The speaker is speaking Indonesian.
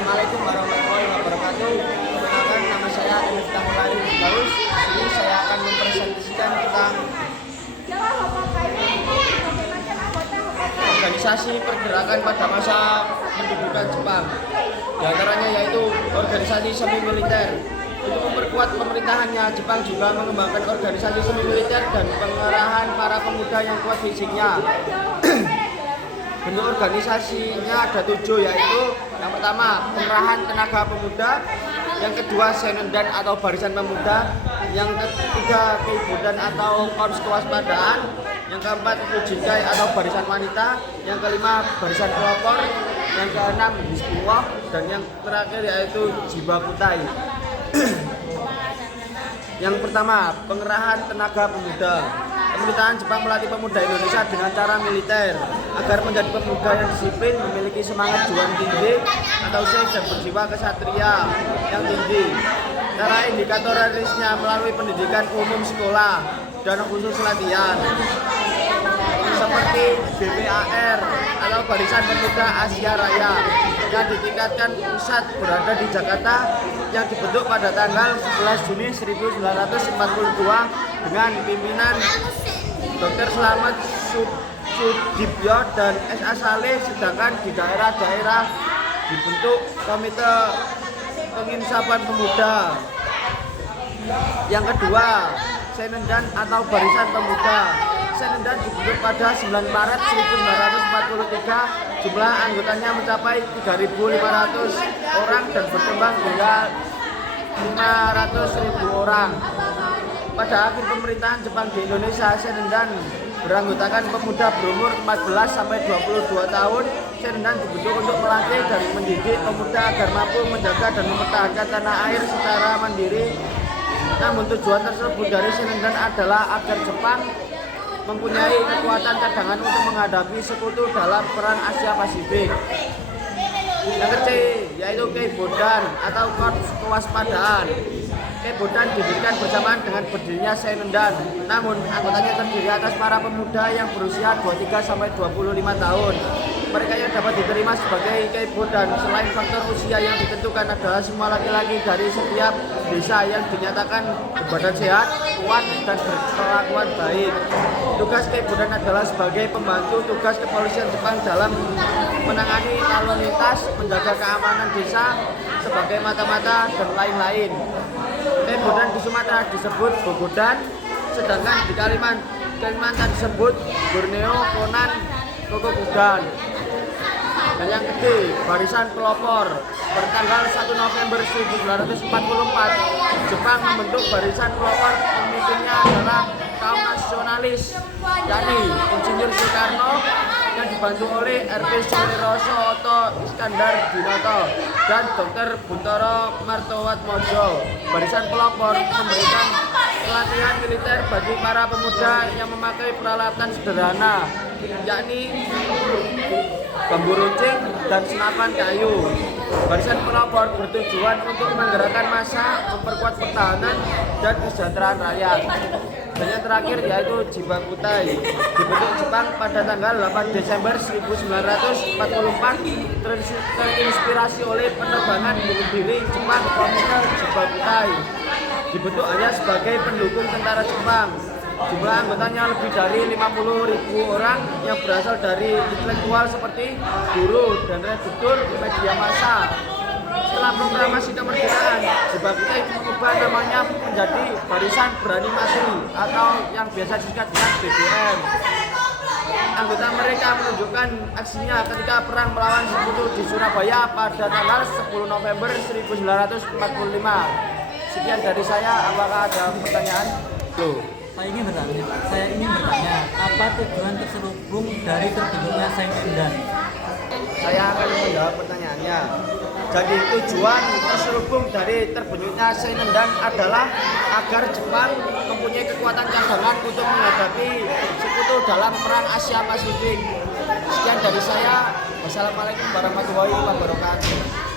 Assalamualaikum warahmatullahi wabarakatuh. Perkenalkan, nama saya Miftah Mulari Firdaus. Di sini saya akan mempresentasikan tentang organisasi pergerakan pada masa pendudukan Jepang. Di antaranya yaitu organisasi semi militer. Itu memperkuat pemerintahannya. Jepang juga mengembangkan organisasi semi militer dan pengarahan para pemuda yang kuat fisiknya. Bentuk organisasinya ada 7, yaitu yang pertama pengerahan tenaga pemuda, yang kedua Senendan atau barisan pemuda, yang ketiga Keibodan atau korps kewaspadaan, yang keempat Fujinkai atau barisan wanita, yang kelima barisan pelopor, yang keenam Hizbullah, dan yang terakhir yaitu Jibakutai. Yang pertama, pengerahan tenaga pemuda. Pemerintahan Jepang melatih pemuda Indonesia dengan cara militer agar menjadi pemuda yang disiplin, memiliki semangat juang tinggi atau dan berjiwa kesatria yang tinggi. Cara indikator realisnya melalui pendidikan umum sekolah dan khusus latihan seperti BPAR atau Barisan Pemuda Asia Raya yang ditingkatkan pusat berada di Jakarta, yang dibentuk pada tanggal 11 Juni 1942 dengan pimpinan Dr. Slamet Sudibyo dan S.A. Saleh, sedangkan di daerah-daerah dibentuk Komite Penginsapan Pemuda. Yang kedua, Senendan atau Barisan Pemuda. Senendan dibentuk pada 9 Maret 1943. Jumlah anggotanya mencapai 3.500 orang dan berkembang hingga 500.000 orang. Pada akhir pemerintahan Jepang di Indonesia, Senendan beranggotakan pemuda berumur 14 sampai 22 tahun. Senendan dibentuk untuk melatih dan mendidik pemuda agar mampu menjaga dan mempertahankan tanah air secara mandiri. Namun tujuan tersebut dari Senendan adalah agar Jepang mempunyai kekuatan cadangan untuk menghadapi sekutu dalam perang Asia Pasifik. Yang ketiga yaitu Keibodan atau korps kewaspadaan. Keibodan didirikan bersamaan dengan berdirinya Senendan, namun anggotanya terdiri atas para pemuda yang berusia 23 sampai 25 tahun. Mereka yang dapat diterima sebagai Keibodan selain faktor usia yang ditentukan adalah semua laki-laki dari setiap desa yang dinyatakan berbadan sehat, kuat, dan berkelakuan baik. Tugas Keibodan adalah sebagai pembantu tugas kepolisian Jepang dalam menangani lalu lintas, menjaga keamanan desa sebagai mata-mata, dan lain-lain. Keibodan di Sumatera disebut Bogodan, sedangkan di Kalimantan disebut Borneo Konan Kokobudan. Dan yang ketiga, Barisan Pelopor. Bertanggal 1 November 1944, Jepang membentuk Barisan Pelopor. Pemimpinnya adalah kaum nasionalis, yakni Insinyur Soekarno, yang dibantu oleh R.P. Suliroso, Otto Iskandar Dinoto, dan Dr. Buntoro Martowatmojo. Barisan Pelopor memberikan pelatihan militer bagi para pemuda yang memakai peralatan sederhana, yakni bambu runcing dan senapan kayu. Barisan Pelopor bertujuan untuk menggerakkan massa, memperkuat pertahanan dan kesejahteraan rakyat. Dan yang terakhir yaitu Jibakutai, dibentuk Jepang pada tanggal 8 Desember 1944, terinspirasi oleh penerbangan bunuh diri Jepang Komite Jibakutai. Dibentuk hanya sebagai pendukung tentara Jepang. Jumlah anggotanya lebih dari 50.000 orang yang berasal dari intelektual seperti guru dan redaktur media massa. Setelah proklamasi kemerdekaan, Jibakutai mengubah namanya menjadi Barisan Berani Mati atau yang biasa disingkat dengan BBM. Anggota mereka menunjukkan aksinya ketika perang melawan sekutu di Surabaya pada tanggal 10 November 1945. Sekian dari saya, apakah ada pertanyaan? Loh. Saya ingin bertanya, apa tujuan terselubung dari terbentuknya Senendan? Saya akan menjawab pertanyaannya. Jadi tujuan terselubung dari terbentuknya Senendan adalah agar Jepang mempunyai kekuatan cadangan untuk menghadapi sekutu dalam perang Asia Pasifik. Sekian dari saya. Wassalamualaikum warahmatullahi wabarakatuh.